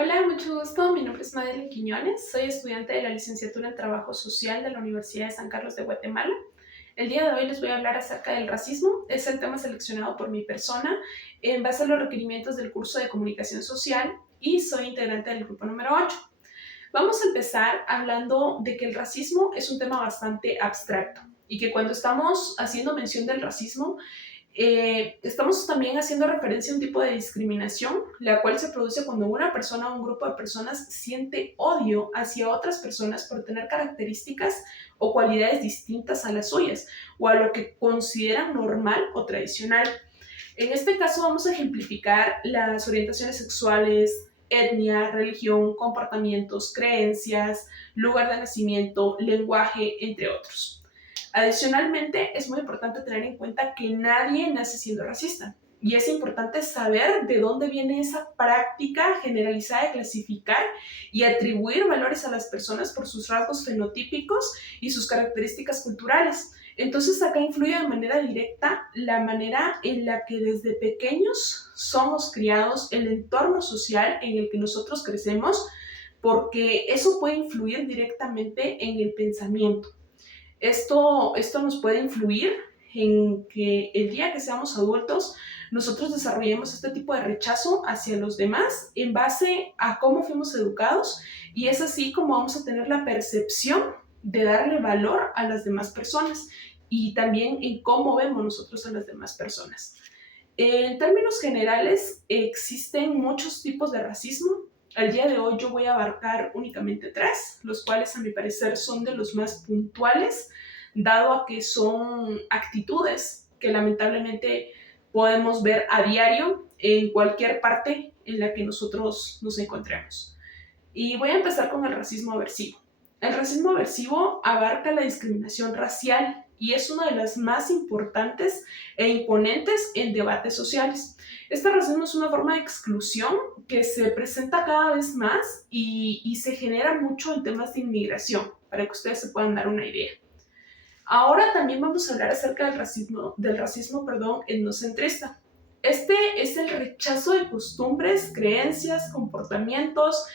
Hola, mucho gusto. Mi nombre es Madeline Quiñones. Soy estudiante de la licenciatura en Trabajo Social de la Universidad de San Carlos de Guatemala. El día de hoy les voy a hablar acerca del racismo. Es el tema seleccionado por mi persona en base a los requerimientos del curso de Comunicación Social y soy integrante del grupo número 8. Vamos a empezar hablando de que el racismo es un tema bastante abstracto y que cuando estamos haciendo mención del racismo, estamos también haciendo referencia a un tipo de discriminación, la cual se produce cuando una persona o un grupo de personas siente odio hacia otras personas por tener características o cualidades distintas a las suyas o a lo que consideran normal o tradicional. En este caso vamos a ejemplificar las orientaciones sexuales, etnia, religión, comportamientos, creencias, lugar de nacimiento, lenguaje, entre otros. Adicionalmente, es muy importante tener en cuenta que nadie nace siendo racista. Y es importante saber de dónde viene esa práctica generalizada de clasificar y atribuir valores a las personas por sus rasgos fenotípicos y sus características culturales. Entonces acá influye de manera directa la manera en la que desde pequeños somos criados, el entorno social en el que nosotros crecemos, porque eso puede influir directamente en el pensamiento. Esto nos puede influir en que el día que seamos adultos nosotros desarrollemos este tipo de rechazo hacia los demás en base a cómo fuimos educados y es así como vamos a tener la percepción de darle valor a las demás personas y también en cómo vemos nosotros a las demás personas. En términos generales, existen muchos tipos de racismo. Al día de hoy yo voy a abarcar únicamente tres, los cuales a mi parecer son de los más puntuales, dado a que son actitudes que lamentablemente podemos ver a diario en cualquier parte en la que nosotros nos encontremos. Y voy a empezar con el racismo aversivo. El racismo aversivo abarca la discriminación racial y es una de las más importantes e imponentes en debates sociales. Este racismo es una forma de exclusión que se presenta cada vez más y se genera mucho en temas de inmigración, para que ustedes se puedan dar una idea. Ahora también vamos a hablar acerca del racismo etnocentrista. Este es el rechazo de costumbres, creencias, comportamientos,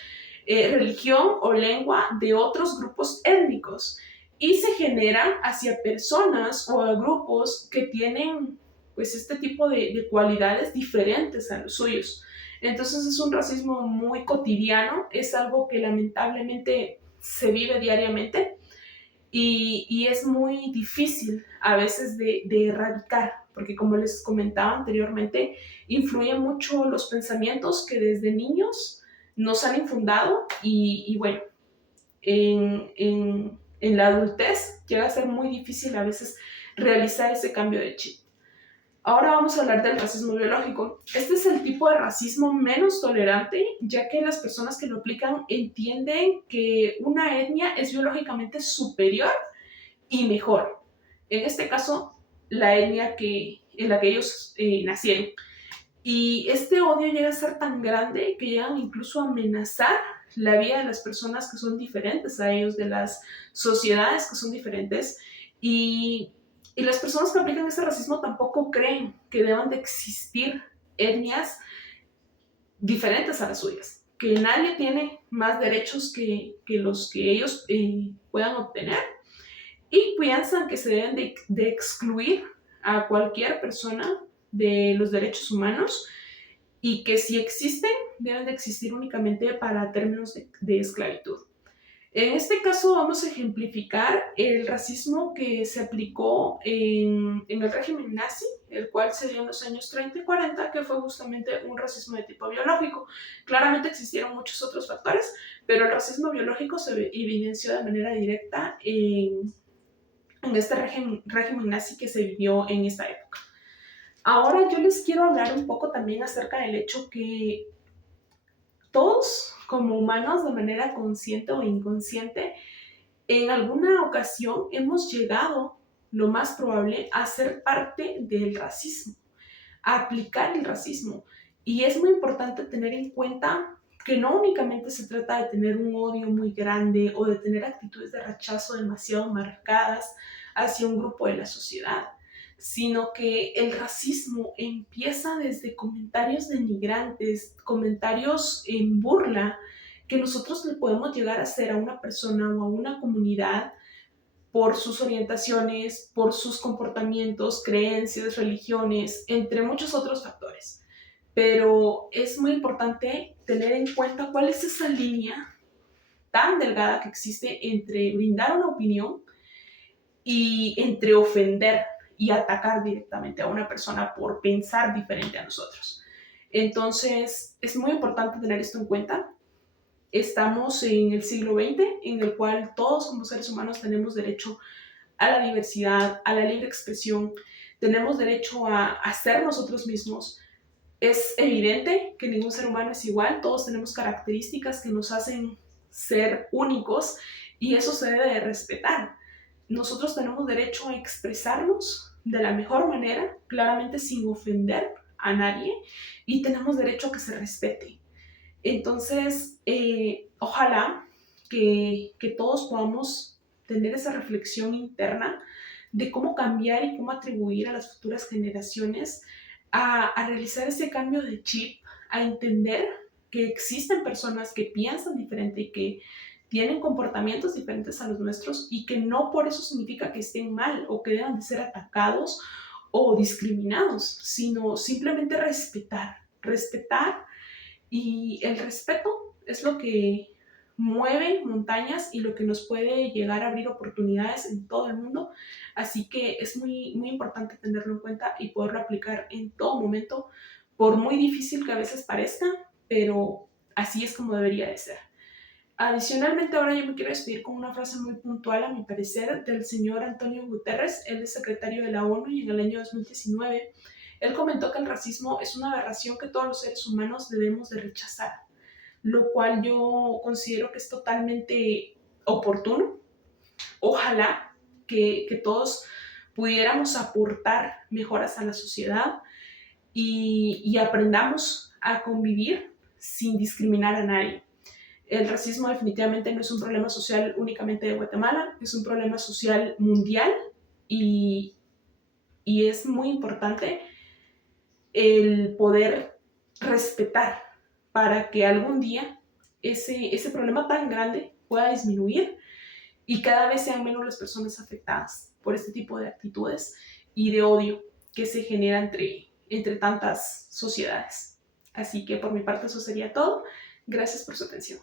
religión o lengua de otros grupos étnicos y se generan hacia personas o a grupos que tienen pues este tipo de cualidades diferentes a los suyos. Entonces es un racismo muy cotidiano, es algo que lamentablemente se vive diariamente y es muy difícil a veces de erradicar, porque como les comentaba anteriormente, influyen mucho los pensamientos que desde niños nos han infundado y bueno, en la adultez llega a ser muy difícil a veces realizar ese cambio de chip. Ahora vamos a hablar del racismo biológico. Este es el tipo de racismo menos tolerante, ya que las personas que lo aplican entienden que una etnia es biológicamente superior y mejor. En este caso, la etnia en la que ellos nacieron. Y este odio llega a ser tan grande que llegan incluso a amenazar la vida de las personas que son diferentes a ellos, de las sociedades que son diferentes. Y, y las personas que aplican este racismo tampoco creen que deban de existir etnias diferentes a las suyas, que nadie tiene más derechos que los que ellos puedan obtener y piensan que se deben de excluir a cualquier persona de los derechos humanos y que si existen, deben de existir únicamente para términos de esclavitud. En este caso vamos a ejemplificar el racismo que se aplicó en el régimen nazi, el cual se dio en los años 30 y 40, que fue justamente un racismo de tipo biológico. Claramente existieron muchos otros factores, pero el racismo biológico se evidenció de manera directa en este régimen nazi que se vivió en esta época. Ahora yo les quiero hablar un poco también acerca del hecho que todos como humanos de manera consciente o inconsciente en alguna ocasión hemos llegado, lo más probable, a ser parte del racismo, a aplicar el racismo. Y es muy importante tener en cuenta que no únicamente se trata de tener un odio muy grande o de tener actitudes de rechazo demasiado marcadas hacia un grupo de la sociedad, sino que el racismo empieza desde comentarios denigrantes, comentarios en burla que nosotros le podemos llegar a hacer a una persona o a una comunidad por sus orientaciones, por sus comportamientos, creencias, religiones, entre muchos otros factores. Pero es muy importante tener en cuenta cuál es esa línea tan delgada que existe entre brindar una opinión y entre ofender y atacar directamente a una persona por pensar diferente a nosotros. Entonces, es muy importante tener esto en cuenta. Estamos en el siglo XX, en el cual todos como seres humanos tenemos derecho a la diversidad, a la libre expresión, tenemos derecho a ser nosotros mismos. Es evidente que ningún ser humano es igual, todos tenemos características que nos hacen ser únicos y eso se debe de respetar. Nosotros tenemos derecho a expresarnos de la mejor manera, claramente sin ofender a nadie, y tenemos derecho a que se respete. Entonces, ojalá que todos podamos tener esa reflexión interna de cómo cambiar y cómo atribuir a las futuras generaciones a realizar ese cambio de chip, a entender que existen personas que piensan diferente y que tienen comportamientos diferentes a los nuestros y que no por eso significa que estén mal o que deban de ser atacados o discriminados, sino simplemente respetar. Respetar, y el respeto es lo que mueve montañas y lo que nos puede llegar a abrir oportunidades en todo el mundo. Así que es muy, muy importante tenerlo en cuenta y poderlo aplicar en todo momento, por muy difícil que a veces parezca, pero así es como debería de ser. Adicionalmente, ahora yo me quiero despedir con una frase muy puntual, a mi parecer, del señor Antonio Guterres. Él es secretario de la ONU y en el año 2019 él comentó que el racismo es una aberración que todos los seres humanos debemos de rechazar, lo cual yo considero que es totalmente oportuno. Ojalá que todos pudiéramos aportar mejoras a la sociedad y aprendamos a convivir sin discriminar a nadie. El racismo definitivamente no es un problema social únicamente de Guatemala, es un problema social mundial y, y es muy importante el poder respetar para que algún día ese problema tan grande pueda disminuir y cada vez sean menos las personas afectadas por este tipo de actitudes y de odio que se genera entre tantas sociedades. Así que por mi parte eso sería todo. Gracias por su atención.